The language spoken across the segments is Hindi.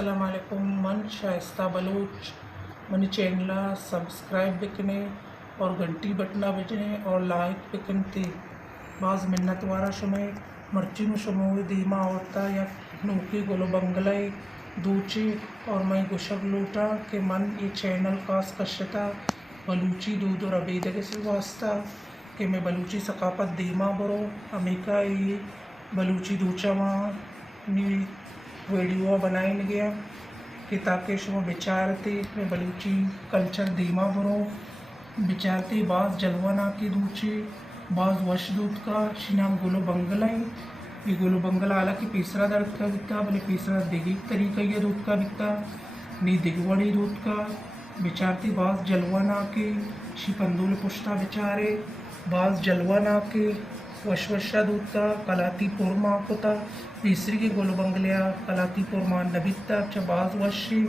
अस्सलामुअलैकुम। मन Shaista Baloch money channel subscribe बिकने और घंटी बटना बजने और लाइक बिकन थी बाज़ मिन्नत वारा शुमे मर्ची में शमो दीमा होता या नूकी गोलो बंगलाई दूची और मैं गुशक लूटा के मन ये चैनल खास कशता बलूची दूध और अबीद के से वास्ता कि मैं बलूची सकाफत दीमा बरो अमेरिका ये बलूची दूचा वहाँ नी वीडियो बनाई गया कि ताकि शुमा बिचारती मैं बलूची कल्चर दीमा बरो बिचारती बाज़ जलवाना की दूची बाज़ वश दूध का शिनाम गोलो बंगलाई ये गोलो बंगला आला की तीसरा दर्द का बिकता बोले तीसरा दिगी तरीका ये दूध का बिकता नी दिगवड़ी दूध का बिचारती बाज़ जलवाना के शिपंदुल पुश्ता बिचारे बाज़ जलवाना के वशवशा दूध का कलाती पुरमा कोता तीसरी के गोलो बंगलिया कलाती पुरमा नबिता चबाज वशी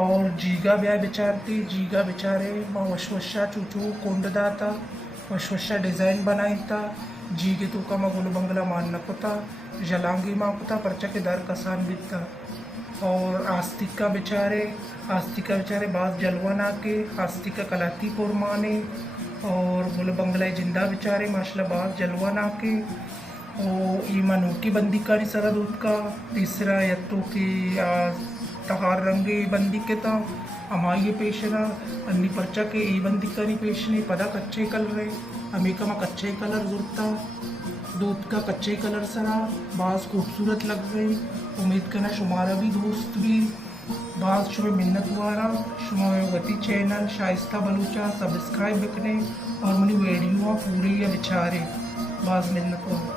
और जीगा ब्याह बिचारती जीगा बिचारे माँ वशवशा चूचू कोंड दाता वशवशा डिज़ाइन बनाई था जीगे तो का माँ गोलो बंगला मानना कोता जलांगी माँ कोता परचा के दर कसान बिकता और आस्तिका बेचारे बाज़ जलवाना के आस्तिका कलाती पुरमाने और बोले बंगलाई जिंदा बेचारे माशाल्लाह बाज़ जलवाना के और ये मनूकी बंदी का सरा दूध का तीसरा यत्तो की तहार रंगे बंदी के था हमारे पेशना अन्नी पर्चा के ई बंदी करी पेशने पदा कच्चे कलर है अमेरिका में कच्चे कलर जुड़ता दूध का कच्चे कलर सरा बाज़ खूबसूरत लग गई उम्मीद करना शुमारा भी दोस्त भी बाज़ शुभ मिन्नत वारा शुमा वती चैनल शाइस्ता बलूचा सब्सक्राइब बिकने और मनी वीडियो पूरे या बिचारे बाज़ मिन्नत वारा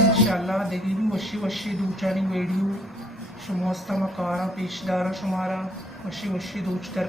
इंशाल्लाह देखी भी वशी वशी दूचानी वीडियो शुमास्ता मकारा पेशदारा शुमारा वशी वशी दूच कर